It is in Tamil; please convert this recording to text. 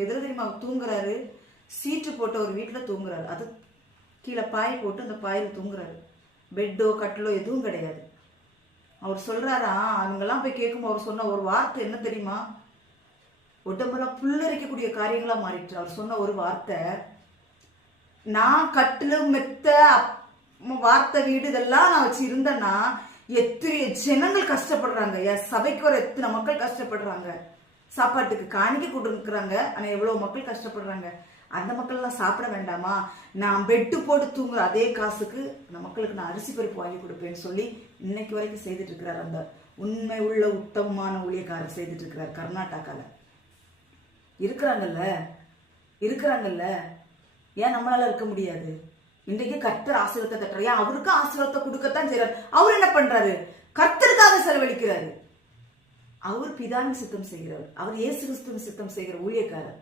எதிர தெரியுமா அவர் தூங்குறாரு, சீட்டு போட்ட ஒரு வீட்டில் தூங்குறாரு. அது கீழே பாய் போட்டு அந்த பாயில் தூங்குறாரு. பெட்டோ கட்டிலோ எதுவும் கிடையாது. அவர் சொல்றாரா, அவங்கெல்லாம் போய் கேட்கும் அவர் சொன்ன ஒரு வார்த்தை என்ன தெரியுமா? உடம்பெல்லாம் புல்லரிக்கக்கூடிய காரியங்களா மாறிட்டு. அவர் சொன்ன ஒரு வார்த்தை, நான் கட்டில மெத்த வார்த்தை வீடு இதெல்லாம் நான் வச்சு இருந்தேன்னா எத்தனை ஜனங்கள் கஷ்டப்படுறாங்க, என் சபைக்கு ஒரு எத்தனை மக்கள் கஷ்டப்படுறாங்க, சாப்பாட்டுக்கு காணிக்க கொடுக்குறாங்க, ஆனா எவ்வளவு மக்கள் கஷ்டப்படுறாங்க, அந்த மக்கள் எல்லாம் சாப்பிட வேண்டாமா? நான் பெட்டு போட்டு தூங்குற அதே காசுக்கு அந்த மக்களுக்கு நான் அரிசி பருப்பு வாங்கி கொடுப்பேன்னு சொல்லி இன்னைக்கு வரைக்கும் செய்துட்டு இருக்கிறார். அந்த உண்மை உள்ள உத்தமமான ஊழியக்காரர் செய்துட்டு இருக்கிறார். கர்நாடகால இருக்கிறாங்கல்ல, ஏன் நம்மளால இருக்க முடியாது? இன்றைக்கு கர்த்தர் ஆசீர்வாதத்தை தட்டுறாரு. ஏன் அவருக்கு ஆசீர்வாதத்தை கொடுக்கத்தான் செய்யறாரு. அவர் என்ன பண்றாரு? கர்த்தருக்காக செலவழிக்கிறாரு. அவர் பிதாவின் சித்தம் செய்கிறார். அவர் இயேசு கிறிஸ்துவின் சித்தம் செய்கிற ஊழியக்காரர்.